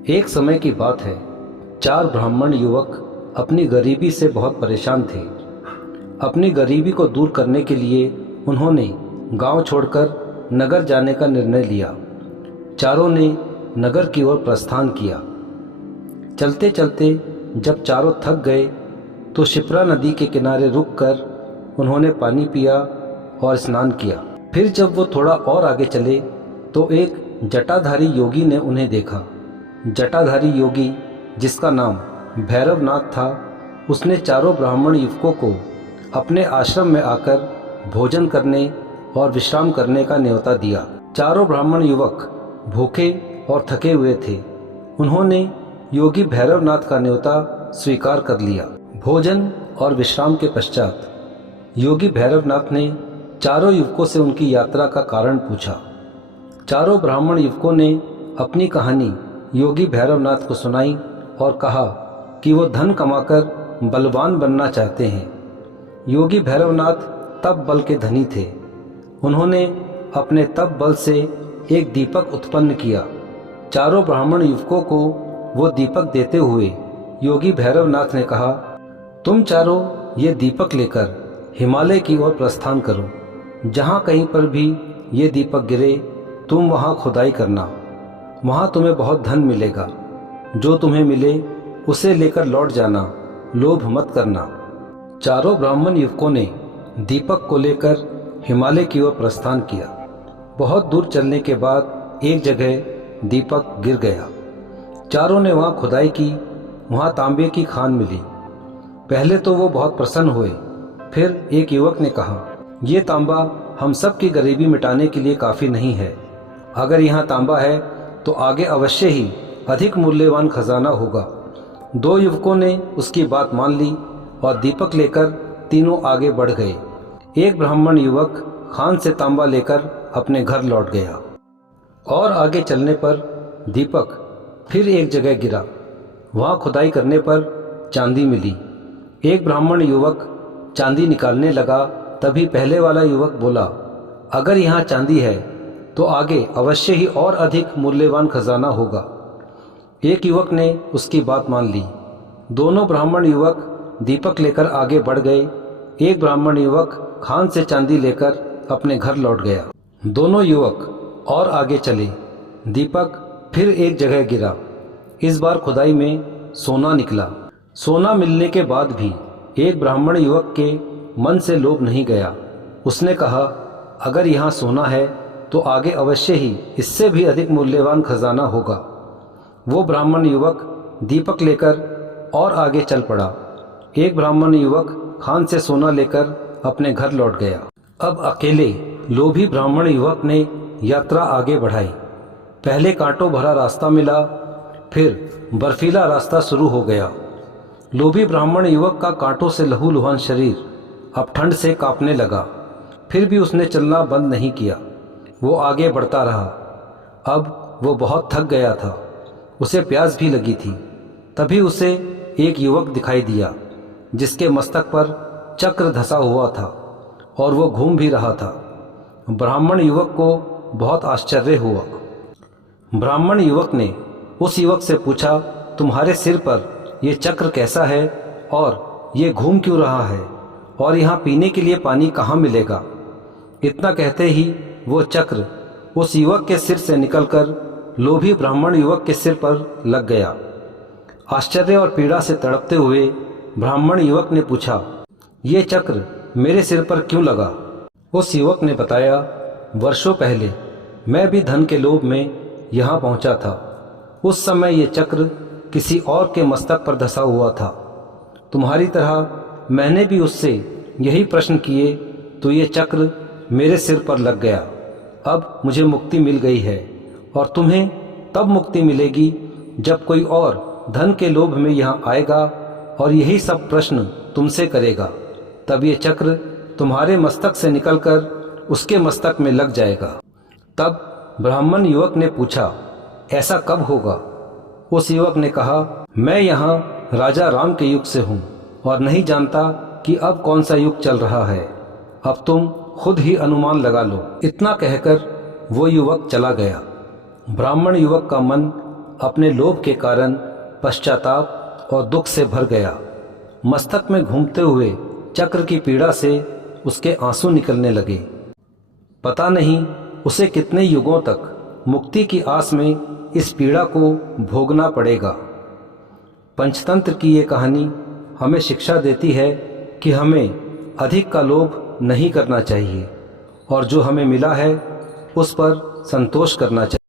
एक समय की बात है। 4 ब्राह्मण युवक अपनी गरीबी से बहुत परेशान थे। अपनी गरीबी को दूर करने के लिए उन्होंने गांव छोड़कर नगर जाने का निर्णय लिया। चारों ने नगर की ओर प्रस्थान किया। चलते चलते जब चारों थक गए तो शिप्रा नदी के किनारे रुककर उन्होंने पानी पिया और स्नान किया। फिर जब वो थोड़ा और आगे चले तो एक जटाधारी योगी ने उन्हें देखा। जटाधारी योगी, जिसका नाम भैरवनाथ था, उसने चारों ब्राह्मण युवकों को अपने आश्रम में आकर भोजन करने और विश्राम करने का न्योता दिया। चारों ब्राह्मण युवक भूखे और थके हुए थे। उन्होंने योगी भैरवनाथ का न्योता स्वीकार कर लिया। भोजन और विश्राम के पश्चात योगी भैरवनाथ ने चारों युवकों से उनकी यात्रा का कारण पूछा। चारों ब्राह्मण युवकों ने अपनी कहानी योगी भैरवनाथ को सुनाई और कहा कि वो धन कमाकर बलवान बनना चाहते हैं। योगी भैरवनाथ तप बल के धनी थे। उन्होंने अपने तप बल से एक दीपक उत्पन्न किया। चारों ब्राह्मण युवकों को वो दीपक देते हुए योगी भैरवनाथ ने कहा, तुम चारों ये दीपक लेकर हिमालय की ओर प्रस्थान करो। जहाँ कहीं पर भी ये दीपक गिरे तुम वहाँ खुदाई करना। वहाँ तुम्हें बहुत धन मिलेगा। जो तुम्हें मिले उसे लेकर लौट जाना, लोभ मत करना। चारों ब्राह्मण युवकों ने दीपक को लेकर हिमालय की ओर प्रस्थान किया। बहुत दूर चलने के बाद एक जगह दीपक गिर गया। चारों ने वहाँ खुदाई की। वहाँ तांबे की खान मिली। पहले तो वो बहुत प्रसन्न हुए। फिर एक युवक ने कहा, ये तांबा हम सब की गरीबी मिटाने के लिए काफ़ी नहीं है। अगर यहाँ तांबा है तो आगे अवश्य ही अधिक मूल्यवान खजाना होगा। 2 युवकों ने उसकी बात मान ली और दीपक लेकर तीनों आगे बढ़ गए। एक ब्राह्मण युवक खान से तांबा लेकर अपने घर लौट गया। और आगे चलने पर दीपक फिर एक जगह गिरा। वहाँ खुदाई करने पर चांदी मिली। एक ब्राह्मण युवक चांदी निकालने लगा। तभी पहले वाला युवक बोला, अगर यहाँ चांदी है तो आगे अवश्य ही और अधिक मूल्यवान खजाना होगा। एक युवक ने उसकी बात मान ली। दोनों ब्राह्मण युवक दीपक लेकर आगे बढ़ गए। एक ब्राह्मण युवक खान से चांदी लेकर अपने घर लौट गया। दोनों युवक और आगे चले। दीपक फिर एक जगह गिरा। इस बार खुदाई में सोना निकला। सोना मिलने के बाद भी एक ब्राह्मण युवक के मन से लोभ नहीं गया। उसने कहा, अगर यहाँ सोना है तो आगे अवश्य ही इससे भी अधिक मूल्यवान खजाना होगा। वो ब्राह्मण युवक दीपक लेकर और आगे चल पड़ा। एक ब्राह्मण युवक खान से सोना लेकर अपने घर लौट गया। अब अकेले लोभी ब्राह्मण युवक ने यात्रा आगे बढ़ाई। पहले कांटों भरा रास्ता मिला, फिर बर्फीला रास्ता शुरू हो गया। लोभी ब्राह्मण युवक का कांटों से लहूलुहान शरीर अब ठंड से कांपने लगा। फिर भी उसने चलना बंद नहीं किया। वो आगे बढ़ता रहा। अब वो बहुत थक गया था। उसे प्यास भी लगी थी। तभी उसे एक युवक दिखाई दिया जिसके मस्तक पर चक्र धंसा हुआ था और वो घूम भी रहा था। ब्राह्मण युवक को बहुत आश्चर्य हुआ। ब्राह्मण युवक ने उस युवक से पूछा, तुम्हारे सिर पर ये चक्र कैसा है और ये घूम क्यों रहा है, और यहाँ पीने के लिए पानी कहाँ मिलेगा? इतना कहते ही वो चक्र उस युवक के सिर से निकलकर लोभी ब्राह्मण युवक के सिर पर लग गया। आश्चर्य और पीड़ा से तड़पते हुए ब्राह्मण युवक ने पूछा, ये चक्र मेरे सिर पर क्यों लगा? उस युवक ने बताया, वर्षों पहले मैं भी धन के लोभ में यहाँ पहुँचा था। उस समय ये चक्र किसी और के मस्तक पर धंसा हुआ था। तुम्हारी तरह मैंने भी उससे यही प्रश्न किए तो ये चक्र मेरे सिर पर लग गया। अब मुझे मुक्ति मिल गई है और तुम्हें तब मुक्ति मिलेगी जब कोई और धन के लोभ में यहाँ आएगा और यही सब प्रश्न तुमसे करेगा। तब ये चक्र तुम्हारे मस्तक से निकलकर उसके मस्तक में लग जाएगा। तब ब्राह्मण युवक ने पूछा, ऐसा कब होगा? उस युवक ने कहा, मैं यहाँ राजा राम के युग से हूँ और नहीं जानता कि अब कौन सा युग चल रहा है। अब तुम खुद ही अनुमान लगा लो। इतना कहकर वो युवक चला गया। ब्राह्मण युवक का मन अपने लोभ के कारण पश्चाताप और दुख से भर गया। मस्तक में घूमते हुए चक्र की पीड़ा से उसके आंसू निकलने लगे। पता नहीं उसे कितने युगों तक मुक्ति की आस में इस पीड़ा को भोगना पड़ेगा। पंचतंत्र की ये कहानी हमें शिक्षा देती है कि हमें अधिक का लोभ नहीं करना चाहिए और जो हमें मिला है उस पर संतोष करना चाहिए।